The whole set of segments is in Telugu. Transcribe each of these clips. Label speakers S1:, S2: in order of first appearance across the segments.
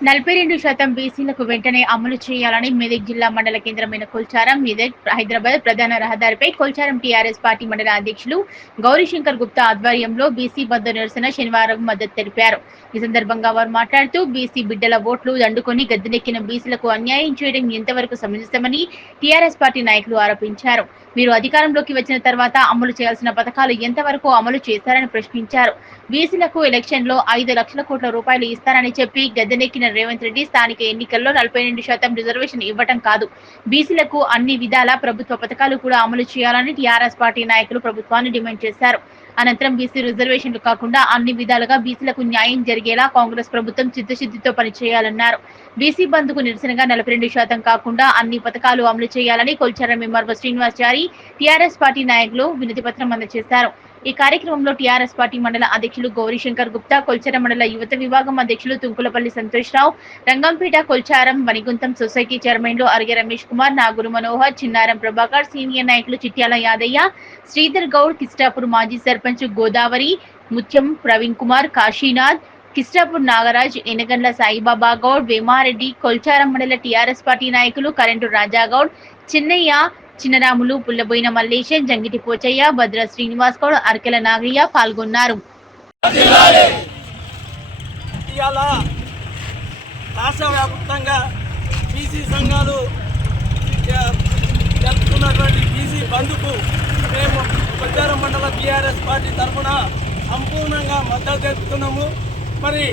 S1: నలభై రెండు శాతం బీసీలకు వెంటనే అమలు చేయాలని మెదక్ జిల్లా మండల కేంద్రమైన కొల్చారం మెదక్ హైదరాబాద్ ప్రధాన రహదారిపై కొల్చారం టీఆర్ఎస్ పార్టీ మండల అధ్యక్షులు గౌరీశంకర్ గుప్తా ఆధ్వర్యంలో బీసీ బంద్ నిరసన శనివారం మద్దతు తెలిపారు. ఈ సందర్భంగా వారు మాట్లాడుతూ బీసీ బిడ్డల ఓట్లు దండుకొని గద్దెనెక్కిన బీసీలకు అన్యాయం చేయడం ఎంతవరకు సమంజసమని టీఆర్ఎస్ పార్టీ నాయకులు ఆరోపించారు. మీరు అధికారంలోకి వచ్చిన తర్వాత అమలు చేయాల్సిన పథకాలు ఎంతవరకు అమలు చేశారని ప్రశ్నించారు. బీసీలకు ఎలక్షన్లో ఐదు లక్షల కోట్ల రూపాయలు ఇస్తారని చెప్పి గద్దెనెక్కిన రేవంత్ రెడ్డి స్థానిక ఎన్నికల్లో నలభై రెండు శాతం రిజర్వేషన్ ఇవ్వటం కాదు. బీసీలకు అన్ని విధాల ప్రభుత్వ పథకాలు కూడా అమలు చేయాలని టీఆర్ఎస్ పార్టీ నాయకులు ప్రభుత్వాన్ని డిమాండ్ చేశారు. అనంతరం బీసీ రిజర్వేషన్లు కాకుండా అన్ని విధాలుగా బీసీలకు న్యాయం జరిగేలా కాంగ్రెస్ ప్రభుత్వం చిత్తశుద్ధితో పనిచేయాలన్నారు. బీసీ బంద్కు నిరసనగా నలభై రెండు శాతం కాకుండా అన్ని పథకాలు అమలు చేయాలని Kolcharam MRO Srinivasachari TRS party నాయకులు వినతి పత్రం అందజేశారు. ఈ కార్యక్రమంలో టీఆర్ఎస్ పార్టీ మండల అధ్యక్షులు గౌరీశంకర్ గుప్తా కొల్చార మండల యువత విభాగం అధ్యక్షులు తుంకులపల్లి సంతోష్రావు రంగంపేట కొల్చారం వనిగుంతం సొసైటీ చైర్మన్లు అరగ రమేష్ కుమార్ నాగురు మనోహర్ చిన్నారం ప్రభాకర్ సీనియర్ నాయకులు చిట్యాల యాదయ్య శ్రీధర్ గౌడ్ కిస్టాపూర్ మాజీ సర్పంచ్ గోదావరి ముత్యం ప్రవీణ్ కుమార్ కాశీనాథ్ కిస్టాపూర్ నాగరాజ్ ఎనగండ్ల సాయిబాబా గౌడ్ వేమారెడ్డి కొల్చారం మండల టీఆర్ఎస్ పార్టీ నాయకులు కరెంటు రాజాగౌడ్ చిన్నయ్య చిన్నరాములు పుల్లబోయిన మల్లేశం జంగిటి పోచయ్య భద్ర శ్రీనివాస్ గౌడ్ అరకెల నాగయ్య పాల్గొన్నారు.
S2: ఇవాళ రాష్ట్ర వ్యాప్తంగా బీసీ సంఘాలు జరుపుకున్నటువంటి బీసీ బంధుకు మేము కొట్టారం మండల బీఆర్ఎస్ పార్టీ తరఫున సంపూర్ణంగా మద్దతు తెలుపుతున్నాము. మరి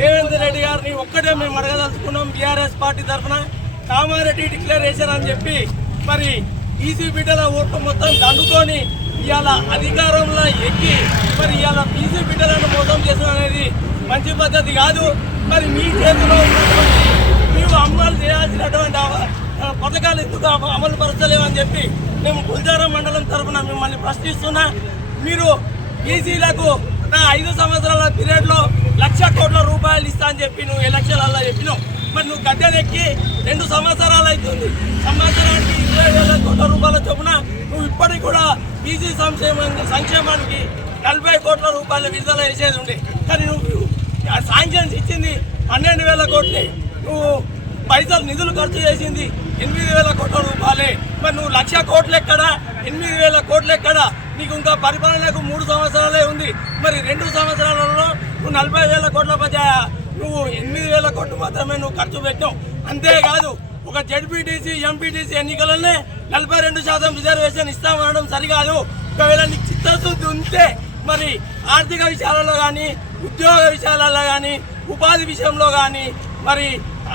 S2: రేవంత్ రెడ్డి గారిని ఒక్కటే మేము అడగదలుచుకున్నాం బీఆర్ఎస్ పార్టీ తరఫున. కామారెడ్డి డిక్లరేషన్ అని చెప్పి మరి బీసీ బిడ్డల ఓట్లు మొత్తం దండుకొని ఇవాళ అధికారంలో ఎక్కి మరి ఇవాళ బీసీ బిడ్డలను మోసం చేసిన అనేది మంచి పద్ధతి కాదు. మరి మీ చేతిలో ఉన్నటువంటి మీరు అమలు చేయాల్సినటువంటి పథకాలు ఎందుకు అమలు పరచలేమని చెప్పి మేము గుల్జారా మండలం తరఫున మిమ్మల్ని ప్రశ్నిస్తున్నా. మీరు బీసీలకు నా ఐదు సంవత్సరాల పీరియడ్లో లక్ష కోట్ల రూపాయలు ఇస్తా అని చెప్పి నువ్వు ఎలక్షన్లలో చెప్పినావు. మరి నువ్వు గద్దెనెక్కి రెండు సంవత్సరాలు అవుతుంది సంవత్సరానికి ఇరవై వేల కోట్ల రూపాయల చొప్పున నువ్వు ఇప్పటికి కూడా బీసీ సంక్షేమ సంక్షేమానికి నలభై కోట్ల రూపాయలు విడుదల చేసేది ఉండే కానీ నువ్వు శాంక్షన్స్ ఇచ్చింది పన్నెండు వేల కోట్లే. నువ్వు పైసలు నిధులు ఖర్చు చేసింది ఎనిమిది వేల కోట్ల రూపాయలే. మరి నువ్వు లక్ష కోట్లు ఎక్కడా ఎనిమిది వేల కోట్లు ఎక్కడా నీకు ఇంకా పరిపాలనకు మూడు సంవత్సరాలే ఉంది. మరి రెండు సంవత్సరాలలో నువ్వు నలభై వేల కోట్ల మధ్య నువ్వు ఎనిమిది వేల కోట్లు మాత్రమే నువ్వు ఖర్చు పెట్టావు అంతేకాదు ఒక జడ్పీటీసీ ఎంపీటీసీ ఎన్నికలనే నలభై రెండు శాతం రిజర్వేషన్ ఇస్తామనడం సరికాదు. ఒకవేళ నీకు చిత్తశుద్ధి ఉంటే మరి ఆర్థిక విషయాలలో కానీ ఉద్యోగ విషయాలలో కానీ ఉపాధి విషయంలో కానీ మరి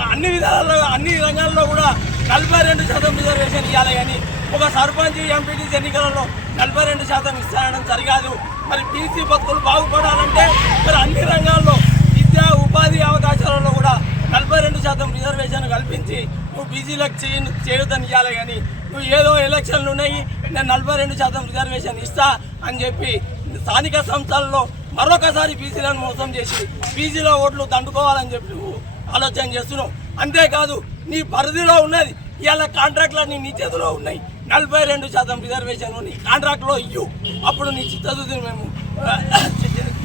S2: అన్ని విధాలలో అన్ని రంగాల్లో కూడా నలభై రెండు శాతం రిజర్వేషన్ ఇవ్వాలి కానీ ఒక సర్పంచ్ ఎంపీటీసీ ఎన్నికలలో నలభై రెండు శాతం ఇస్తానడం సరికాదు. మరి బీసీ భక్తులు బాగుపడాలంటే మరి అన్ని రంగాల్లో విద్యా ఉపాధి అవకాశాలలో కూడా నలభై రెండు శాతం రిజర్వేషన్ కల్పించి నువ్వు బీసీలకు చేయ చేయొద్దని ఇవ్వాలి కానీ నువ్వు ఏదో ఎలక్షన్లు ఉన్నాయి నేను నలభై రెండు శాతం రిజర్వేషన్ ఇస్తా అని చెప్పి స్థానిక సంస్థల్లో మరొకసారి బీసీలను మోసం చేసి బీసీల ఓట్లు దండుకోవాలని చెప్పి నువ్వు ఆలోచన చేస్తున్నావు. అంతేకాదు నీ పరిధిలో ఉన్నది ఇవాళ కాంట్రాక్ట్లన్నీ నీ చేతిలో ఉన్నాయి. నలభై రెండు శాతం రిజర్వేషన్ నీ కాంట్రాక్ట్లో ఇయ్యు. అప్పుడు నీ చిత్తశుద్ధిని మేము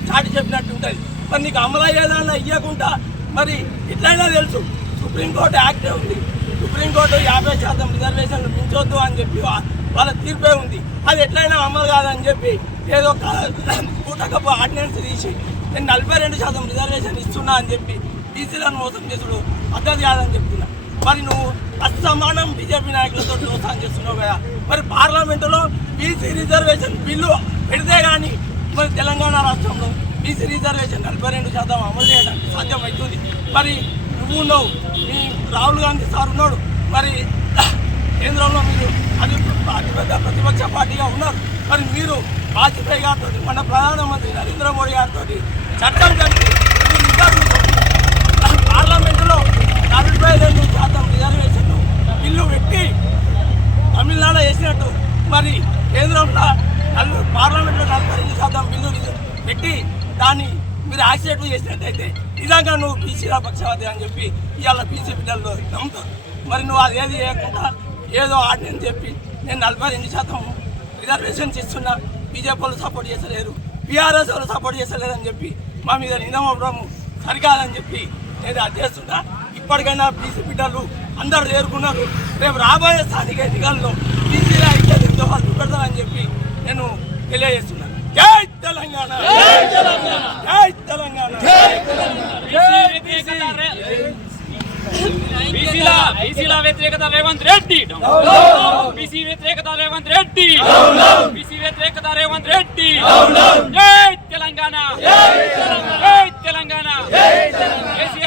S2: చాటి చెప్పినట్టు ఉంటుంది మరి నీకు అమలయ్యేదాన్ని ఇవ్వకుండా మరి ఇట్లయినా తెలుసు సుప్రీంకోర్టు యాక్టే ఉంది. సుప్రీంకోర్టు యాభై శాతం రిజర్వేషన్లు పెంచొద్దు అని చెప్పి వాళ్ళ తీర్పే ఉంది. అది ఎట్లయినా అమలు కాదని చెప్పి ఏదో కూటకపు ఆర్డినెన్స్ తీసి నేను నలభై రెండు శాతం రిజర్వేషన్ ఇస్తున్నా అని చెప్పి బీసీలను మోసం చేసుడు పద్ధతి కాదని చెప్తున్నా. మరి నువ్వు అసమాన బీజేపీ నాయకులతో మోసం చేస్తున్నావు కదా. మరి పార్లమెంటులో బీసీ రిజర్వేషన్ బిల్లు పెడితే కానీ మరి తెలంగాణ రాష్ట్రంలో బీసీ రిజర్వేషన్ నలభై రెండు శాతం అమలు చేయడానికి సాధ్యమవుతుంది మరి నువ్వు ఉన్నావు. మీ రాహుల్ గాంధీ సార్ ఉన్నాడు. మరి కేంద్రంలో మీరు అది అతిపెద్ద ప్రతిపక్ష పార్టీగా ఉన్నారు. మరి మీరు వాజ్పేయి గారితో మన ప్రధానమంత్రి నరేంద్ర మోడీ గారితో చట్టం కలిపి పార్లమెంటులో నలభై రెండు శాతం బిల్లు పెట్టి తమిళనాడు వేసినట్టు మరి కేంద్రంలో నలుగురు పార్లమెంట్లో నలభై ఐదు శాతం బిల్లు పెట్టి దాన్ని మీరు యాక్సిడెంట్ చేసినట్టయితే నిజంగా నువ్వు బీసీల పక్షవాది అని చెప్పి ఇవాళ బీసీ బిడ్డలు నమ్ముతావు మరి నువ్వు అది ఏది చేయకుండా ఏదో ఆటని చెప్పి నేను నలభై రెండు శాతం రిజర్వేషన్స్ ఇస్తున్నా. బీజేపీ వాళ్ళు సపోర్ట్ చేస్తలేరు. బీఆర్ఎస్ వాళ్ళు సపోర్ట్ చేస్తలేరు అని చెప్పి మా మీద నిందమవడం సరికాదని చెప్పి నేను అది చేస్తున్నా. ఇప్పటికైనా బీసీ బిడ్డలు అందరూ చేరుకున్నారు రేపు రాబోయే స్థానిక ఎన్నికల్లో బీసీల ఐక్యతతో వాళ్ళు పెడతారని చెప్పి నేను తెలియజేస్తున్నాను. జై తెలంగాణ! జై తెలంగాణ! జై తెలంగాణ!
S3: బీసీల బీసీల వ్యతిరేకత రేవంత్ రెడ్డి! బీసీ వ్యతిరేకత రేవంత్ రెడ్డి! బీసీ వ్యతిరేకత రేవంత్ రెడ్డి! జై తెలంగాణ! జై తెలంగాణ! కేసీఆర్